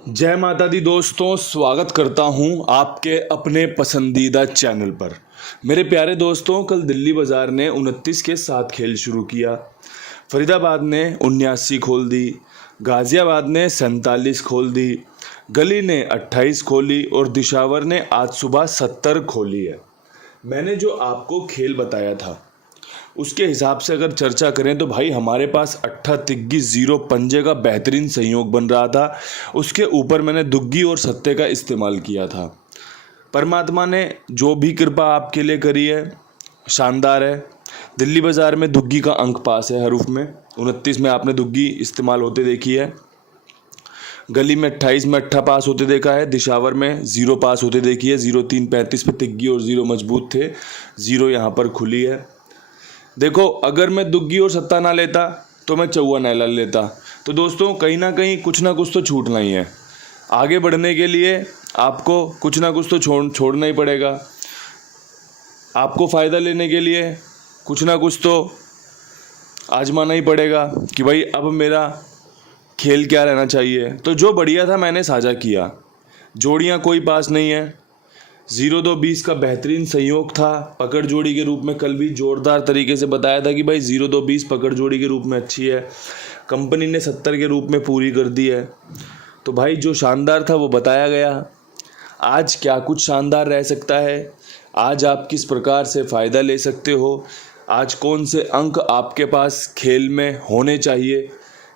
जय माता दी दोस्तों, स्वागत करता हूं आपके अपने पसंदीदा चैनल पर। मेरे प्यारे दोस्तों, कल दिल्ली बाज़ार ने 29 के साथ खेल शुरू किया। फरीदाबाद ने 79 खोल दी, गाज़ियाबाद ने 47 खोल दी, गली ने 28 खोली और दिशावर ने आज सुबह 70 खोली है। मैंने जो आपको खेल बताया था उसके हिसाब से अगर चर्चा करें तो भाई हमारे पास अट्ठा तिग्गी जीरो पंजे का बेहतरीन संयोग बन रहा था। उसके ऊपर मैंने दुग्गी और सत्ते का इस्तेमाल किया था। परमात्मा ने जो भी कृपा आपके लिए करी है शानदार है। दिल्ली बाज़ार में दुग्गी का अंक पास है हरूफ में। 29 में आपने दुग्गी इस्तेमाल होते देखी है। गली में 28 में अट्ठा पास होते देखा है। दिशावर में ज़ीरो पास होते देखी है। 0 3 35 पे तिग्गी और ज़ीरो मजबूत थे। ज़ीरो यहाँ पर खुली है। देखो, अगर मैं दुग्गी और सत्ता ना लेता तो मैं चौवा नैला लेता। तो दोस्तों, कहीं ना कहीं कुछ ना कुछ तो छूटना ही है। आगे बढ़ने के लिए आपको कुछ ना कुछ तो छोड़ना ही पड़ेगा। आपको फ़ायदा लेने के लिए कुछ ना कुछ तो आजमाना ही पड़ेगा कि भाई अब मेरा खेल क्या रहना चाहिए। तो जो बढ़िया था मैंने साझा किया। जोड़ियाँ कोई पास नहीं है। 0-2-20 का बेहतरीन संयोग था पकड़ जोड़ी के रूप में। कल भी जोरदार तरीके से बताया था कि भाई 0-2-20 पकड़ जोड़ी के रूप में अच्छी है। कंपनी ने 70 के रूप में पूरी कर दी है। तो भाई जो शानदार था वो बताया गया। आज क्या कुछ शानदार रह सकता है, आज आप किस प्रकार से फ़ायदा ले सकते हो, आज कौन से अंक आपके पास खेल में होने चाहिए,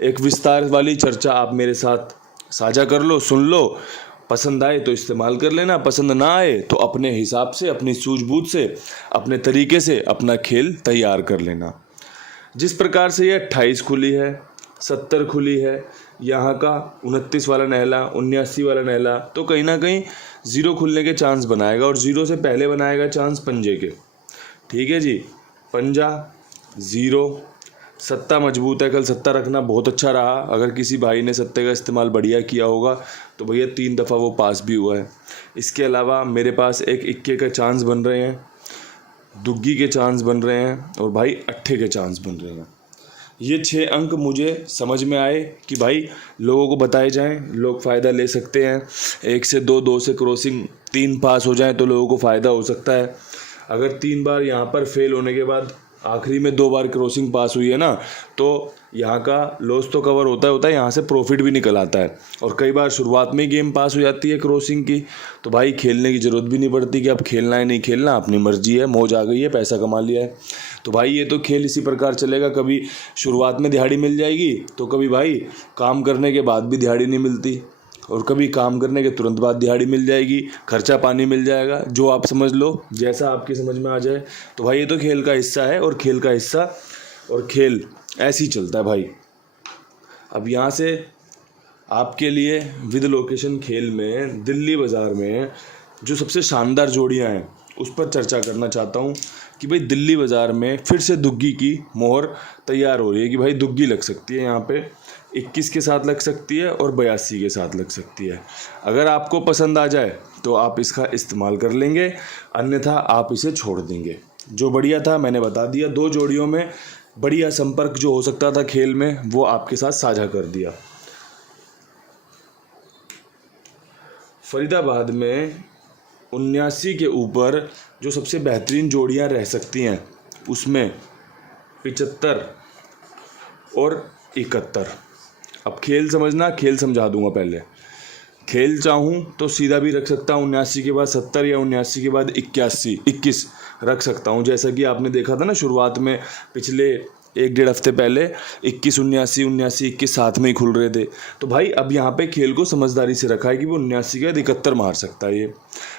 एक विस्तार वाली चर्चा आप मेरे साथ साझा कर लो, सुन लो। पसंद आए तो इस्तेमाल कर लेना, पसंद ना आए तो अपने हिसाब से, अपनी सूझबूझ से, अपने तरीके से अपना खेल तैयार कर लेना। जिस प्रकार से ये 28 खुली है, 70 खुली है, यहाँ का 29 वाला नहला, 79 वाला नहला, तो कहीं ना कहीं ज़ीरो खुलने के चांस बनाएगा और ज़ीरो से पहले बनाएगा चांस पंजे के। ठीक है जी, पंजा ज़ीरो, सत्ता मजबूत है। कल सत्ता रखना बहुत अच्छा रहा। अगर किसी भाई ने सत्ते का इस्तेमाल बढ़िया किया होगा तो भैया 3 दफ़ा वो पास भी हुआ है। इसके अलावा मेरे पास एक इक्के का चांस बन रहे हैं, दुग्गी के चांस बन रहे हैं और भाई अट्ठे के चांस बन रहे हैं। ये 6 अंक मुझे समझ में आए कि भाई लोगों को बताए जाएं, लोग फ़ायदा ले सकते हैं। 1 से 2, 2 से क्रॉसिंग, 3 पास हो जाएं तो लोगों को फ़ायदा हो सकता है। अगर 3 बार यहाँ पर फेल होने के बाद आखिरी में 2 बार क्रॉसिंग पास हुई है ना, तो यहाँ का लॉस तो कवर होता है, यहाँ से प्रॉफिट भी निकल आता है। और कई बार शुरुआत में ही गेम पास हो जाती है क्रॉसिंग की, तो भाई खेलने की ज़रूरत भी नहीं पड़ती कि अब खेलना है नहीं खेलना, अपनी मर्जी है, मौज आ गई है, पैसा कमा लिया है। तो भाई ये तो खेल इसी प्रकार चलेगा। कभी शुरुआत में दिहाड़ी मिल जाएगी तो कभी भाई काम करने के बाद भी दिहाड़ी नहीं मिलती, और कभी काम करने के तुरंत बाद दिहाड़ी मिल जाएगी, खर्चा पानी मिल जाएगा। जो आप समझ लो, जैसा आपकी समझ में आ जाए। तो भाई ये तो खेल का हिस्सा है और खेल का हिस्सा और खेल ऐसे ही चलता है भाई। अब यहाँ से आपके लिए विद लोकेशन खेल में दिल्ली बाज़ार में जो सबसे शानदार जोड़ियाँ हैं उस पर चर्चा करना चाहता हूँ कि भाई दिल्ली बाज़ार में फिर से दुग्गी की मोहर तैयार हो रही है कि भाई दुग्गी लग सकती है। यहाँ पे 21 के साथ लग सकती है और 82 के साथ लग सकती है। अगर आपको पसंद आ जाए तो आप इसका इस्तेमाल कर लेंगे, अन्यथा आप इसे छोड़ देंगे। जो बढ़िया था मैंने बता दिया। 2 जोड़ियों में बढ़िया संपर्क जो हो सकता था खेल में वो आपके साथ साझा कर दिया। फरीदाबाद में 79 के ऊपर जो सबसे बेहतरीन जोड़ियां रह सकती हैं उसमें 75 और 71। अब खेल समझना, खेल समझा दूंगा। पहले खेल चाहूँ तो सीधा भी रख सकता हूँ, 79 के बाद 70 या 79 के बाद 21 रख सकता हूँ। जैसा कि आपने देखा था ना शुरुआत में, पिछले 1-1.5 हफ्ते पहले 21 79 79 21 साथ में ही खुल रहे थे। तो भाई अब यहाँ पे खेल को समझदारी से रखा है कि वो 79 के बाद 71 मार सकता है। ये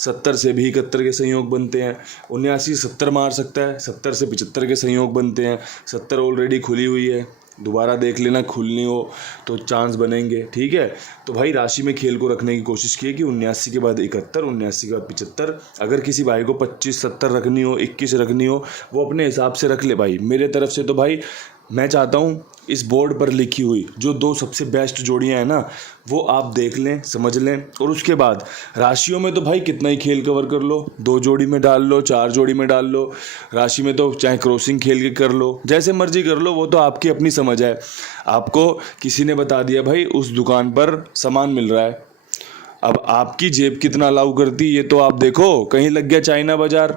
70 से भी 71 के संयोग बनते हैं, 79 70 मार सकता है, 70 से 75 के संयोग बनते हैं। 70 ऑलरेडी खुली हुई है, दोबारा देख लेना, खुलनी हो तो चांस बनेंगे। ठीक है, तो भाई राशि में खेल को रखने की कोशिश की है कि 79 के बाद 71, 79 के बाद 75। अगर किसी भाई को 25 70 रखनी हो, 21 रखनी हो, वो अपने हिसाब से रख ले भाई। मेरे तरफ से तो भाई मैं चाहता हूँ इस बोर्ड पर लिखी हुई जो 2 सबसे बेस्ट जोड़ियाँ हैं ना, वो आप देख लें, समझ लें, और उसके बाद राशियों में तो भाई कितना ही खेल कवर कर लो, 2 जोड़ी में डाल लो, 4 जोड़ी में डाल लो। राशि में तो चाहे क्रॉसिंग खेल के कर लो, जैसे मर्जी कर लो, वो तो आपकी अपनी समझ है। आपको किसी ने बता दिया भाई उस दुकान पर सामान मिल रहा है, अब आपकी जेब कितना अलाउ करती ये तो आप देखो। कहीं लग गया चाइना बाजार,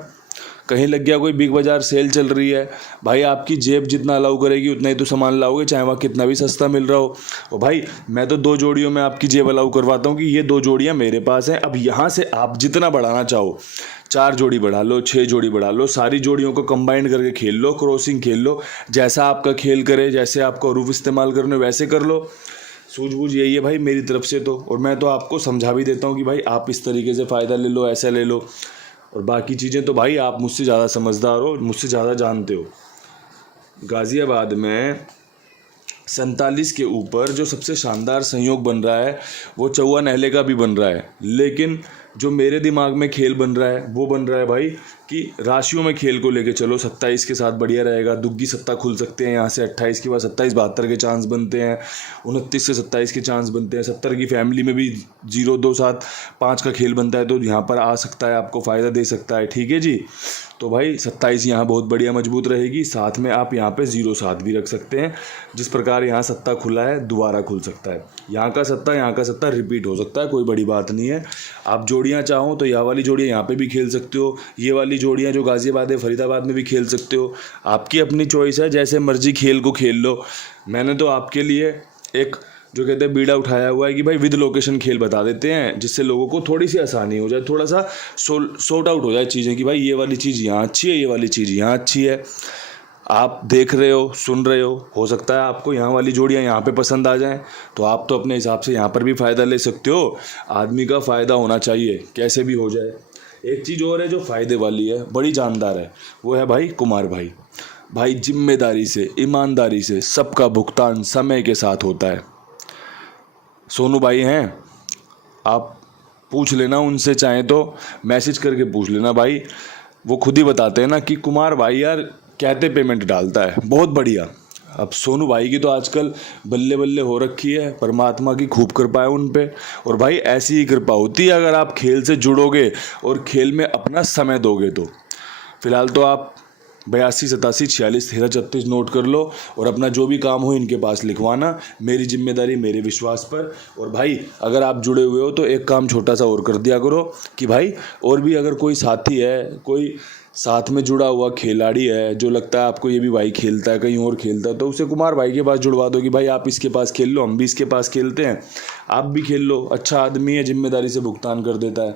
कहीं लग गया कोई बिग बाजार सेल चल रही है, भाई आपकी जेब जितना अलाउ करेगी उतना ही तो सामान लाओगे, चाहे वहाँ कितना भी सस्ता मिल रहा हो। और भाई मैं तो 2 जोड़ियों में आपकी जेब अलाउ करवाता हूँ कि ये 2 जोड़ियाँ मेरे पास हैं। अब यहाँ से आप जितना बढ़ाना चाहो, 4 जोड़ी बढ़ा लो, 6 जोड़ी बढ़ा लो, सारी जोड़ियों को कंबाइंड करके खेल लो, क्रॉसिंग खेल लो, जैसा आपका खेल करे, जैसे आपको रूफ इस्तेमाल करने वैसे कर लो। सूझबूझ यही है भाई मेरी तरफ से तो। और मैं तो आपको समझा भी देता हूँ कि भाई आप इस तरीके से फ़ायदा ले लो, ऐसा ले लो। और बाकी चीज़ें तो भाई आप मुझसे ज़्यादा समझदार हो, मुझसे ज़्यादा जानते हो। गाज़ियाबाद में 47 के ऊपर जो सबसे शानदार संयोग बन रहा है वो चौवन अहले का भी बन रहा है, लेकिन जो मेरे दिमाग में खेल बन रहा है वो बन रहा है भाई कि राशियों में खेल को लेके चलो। 27 के साथ बढ़िया रहेगा, दुग्गी सत्ता खुल सकते हैं यहाँ से। 28 के बाद 27 72 के चांस बनते हैं, 29 से 27 के चांस बनते हैं। 70 की फैमिली में भी 0 2 7 5 का खेल बनता है, तो यहाँ पर आ सकता है, आपको फ़ायदा दे सकता है। ठीक है जी, तो भाई 27 यहाँ बहुत बढ़िया मजबूत रहेगी। साथ में आप यहाँ पे 0 7 भी रख सकते हैं। जिस प्रकार यहाँ सत्ता खुला है दोबारा खुल सकता है, यहाँ का सत्ता रिपीट हो सकता है, कोई बड़ी बात नहीं है। आप जोड़ियाँ चाहो तो यह वाली जोड़ियाँ यहाँ पे भी खेल सकते हो, ये वाली जोड़ियाँ जो गाज़ियाबाद है फरीदाबाद में भी खेल सकते हो। आपकी अपनी चॉइस है, जैसे मर्जी खेल को खेल लो। मैंने तो आपके लिए एक जो कहते हैं बीड़ा उठाया हुआ है कि भाई विद लोकेशन खेल बता देते हैं, जिससे लोगों को थोड़ी सी आसानी हो जाए, थोड़ा सा सॉर्ट आउट हो जाए चीज़ें कि भाई ये वाली चीज़ यहाँ अच्छी है, ये वाली चीज़ यहाँ अच्छी है। आप देख रहे हो, सुन रहे हो सकता है आपको यहाँ वाली जोड़ियाँ यहाँ पे पसंद आ जाएं, तो आप तो अपने हिसाब से यहाँ पर भी फ़ायदा ले सकते हो। आदमी का फ़ायदा होना चाहिए, कैसे भी हो जाए। एक चीज़ और है जो फ़ायदे वाली है, बड़ी जानदार है, वो है भाई कुमार भाई। भाई जिम्मेदारी से, ईमानदारी से सबका भुगतान समय के साथ होता है। सोनू भाई हैं, आप पूछ लेना उनसे, चाहे तो मैसेज करके पूछ लेना भाई, वो खुद ही बताते हैं ना कि कुमार भाई यार कहते पेमेंट डालता है, बहुत बढ़िया। अब सोनू भाई की तो आजकल बल्ले बल्ले हो रखी है, परमात्मा की खूब कृपा है उन पे। और भाई ऐसी ही कृपा होती है अगर आप खेल से जुड़ोगे और खेल में अपना समय दोगे तो। फिलहाल तो आप 82 87 46 13 36 नोट कर लो और अपना जो भी काम हो इनके पास लिखवाना, मेरी जिम्मेदारी मेरे विश्वास पर। और भाई अगर आप जुड़े हुए हो तो एक काम छोटा सा और कर दिया करो कि भाई और भी अगर कोई साथी है, कोई साथ में जुड़ा हुआ खिलाड़ी है जो लगता है आपको ये भी भाई खेलता है, कहीं और खेलता है, तो उसे कुमार भाई के पास जुड़वा दो कि भाई आप इसके पास खेल लो, हम भी इसके पास खेलते हैं, आप भी खेल लो। अच्छा आदमी है, जिम्मेदारी से भुगतान कर देता है।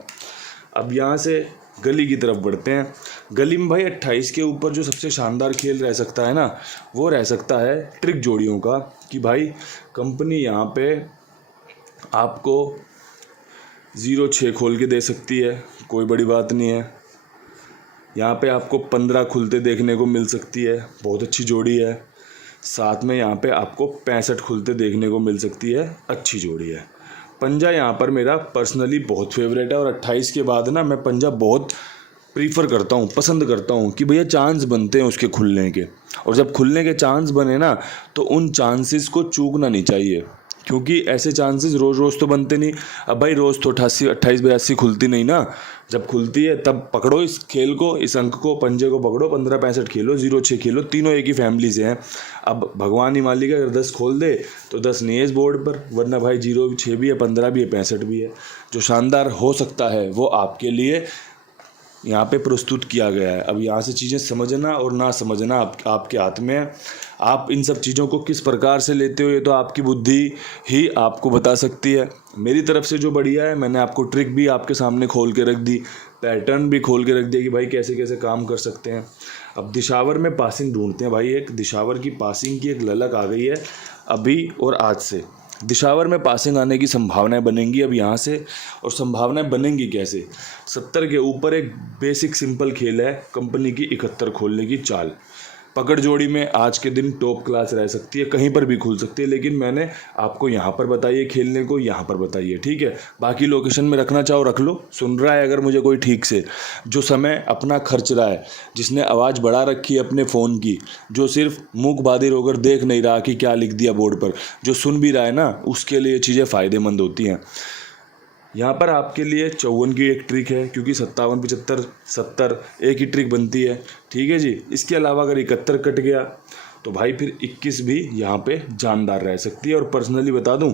अब यहाँ से गली की तरफ बढ़ते हैं। गली में भाई 28 के ऊपर जो सबसे शानदार खेल रह सकता है ना, वो रह सकता है ट्रिक जोड़ियों का। कि भाई कंपनी यहाँ पे आपको 0-6 खोल के दे सकती है, कोई बड़ी बात नहीं है। यहाँ पे आपको 15 खुलते देखने को मिल सकती है, बहुत अच्छी जोड़ी है। साथ में यहाँ पे आपको 65 खुलते देखने को मिल सकती है, अच्छी जोड़ी है। पंजा यहाँ पर मेरा पर्सनली बहुत फेवरेट है, और 28 के बाद ना मैं पंजा बहुत प्रीफर करता हूँ, पसंद करता हूँ कि भैया चांस बनते हैं उसके खुलने के। और जब खुलने के चांस बने ना तो उन चांसेस को चूकना नहीं चाहिए, क्योंकि ऐसे चांसेस रोज़ रोज़ तो बनते नहीं। अब भाई रोज़ तो 88 28 82 खुलती नहीं ना, जब खुलती है तब पकड़ो इस खेल को, इस अंक को, पंजे को पकड़ो। 15 65 खेलो, 0-6 खेलो, तीनों एक ही फैमिली से हैं। अब भगवान ही मालिक है, अगर 10 खोल दे तो 10 नहीं है इस बोर्ड पर, वरना भाई 0-6 भी है, 15 भी है, 65 भी है। जो शानदार हो सकता है वो आपके लिए यहाँ पे प्रस्तुत किया गया है। अब यहाँ से चीज़ें समझना और ना समझना आपके हाथ में है। आप इन सब चीज़ों को किस प्रकार से लेते हो ये तो आपकी बुद्धि ही आपको बता सकती है। मेरी तरफ से जो बढ़िया है, मैंने आपको ट्रिक भी आपके सामने खोल के रख दी, पैटर्न भी खोल के रख दिया कि भाई कैसे कैसे काम कर सकते हैं। अब दिशावर में पासिंग ढूंढते हैं भाई, एक दिशावर की पासिंग की एक ललक आ गई है अभी और आज से। दिशावर में पासिंग आने की संभावनाएं बनेंगी अब यहाँ से। और संभावनाएं बनेंगी कैसे? 70 के ऊपर एक बेसिक सिंपल खेल है कंपनी की 71 खोलने की चाल। पकड़ जोड़ी में आज के दिन टॉप क्लास रह सकती है, कहीं पर भी खुल सकती है, लेकिन मैंने आपको यहाँ पर बताइए खेलने को, यहाँ पर बताइए, ठीक है। बाकी लोकेशन में रखना चाहो रख लो। सुन रहा है अगर मुझे कोई ठीक से, जो समय अपना खर्च रहा है, जिसने आवाज़ बढ़ा रखी है अपने फ़ोन की, जो सिर्फ मूक बाधिर होकर देख नहीं रहा कि क्या लिख दिया बोर्ड पर, जो सुन भी रहा है ना, उसके लिए चीज़ें फ़ायदेमंद होती हैं। यहाँ पर आपके लिए 54 की एक ट्रिक है, क्योंकि 57 75 70 एक ही ट्रिक बनती है, ठीक है जी। इसके अलावा अगर 71 कट गया तो भाई फिर 21 भी यहाँ पे जानदार रह सकती है। और पर्सनली बता दूँ,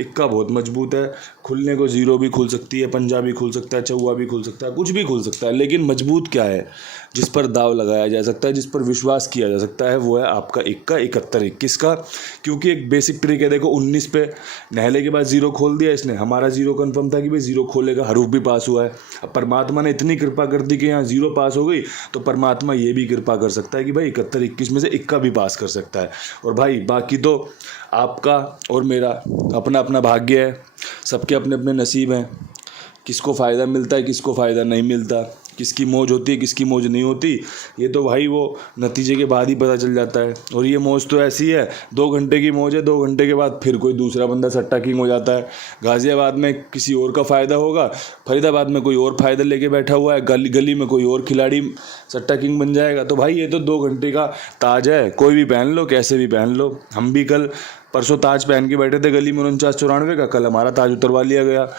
इक्का बहुत मजबूत है, खुलने को जीरो भी खुल सकती है, पंजा भी खुल सकता है, चौवा भी खुल सकता है, कुछ भी खुल सकता है। लेकिन मजबूत क्या है, जिस पर दाव लगाया जा सकता है, जिस पर विश्वास किया जा सकता है, वो है आपका इक्का 71-21 का। क्योंकि एक बेसिक ट्रिक है, देखो 19 पे नहले के बाद जीरो खोल दिया इसने, हमारा जीरो कन्फर्म था कि भाई जीरो खोलेगा, हरूफ भी पास हुआ है। अब परमात्मा ने इतनी कृपा कर दी कि यहाँ जीरो पास हो गई, तो परमात्मा ये भी कृपा कर सकता है कि भाई 71-21 में से इक्का भी पास कर सकता है। और भाई बाकी तो आपका और मेरा अपना अपना भाग्य है, सबके अपने अपने नसीब हैं, किसको फ़ायदा मिलता है, किसको फ़ायदा नहीं मिलता, किसकी मौज होती है, किसकी मौज नहीं होती, ये तो भाई वो नतीजे के बाद ही पता चल जाता है। और ये मौज तो ऐसी है, 2 घंटे की मौज है, 2 घंटे के बाद फिर कोई दूसरा बंदा सट्टा किंग हो जाता है। गाज़ियाबाद में किसी और का फ़ायदा होगा, फरीदाबाद में कोई और फ़ायदा लेके बैठा हुआ है, गली गली में कोई और खिलाड़ी सट्टा किंग बन जाएगा। तो भाई ये तो 2 घंटे का ताज है, कोई भी पहन लो, कैसे भी पहन लो। हम भी कल परसों ताज पहन के बैठे थे गली में 49-94 का, कल हमारा ताज उतरवा लिया गया।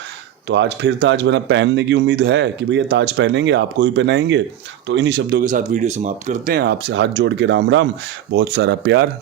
तो आज फिर ताज बना पहनने की उम्मीद है कि भैया ताज पहनेंगे, आपको भी पहनाएंगे। तो इन्हीं शब्दों के साथ वीडियो समाप्त करते हैं। आपसे हाथ जोड़ के राम राम, बहुत सारा प्यार।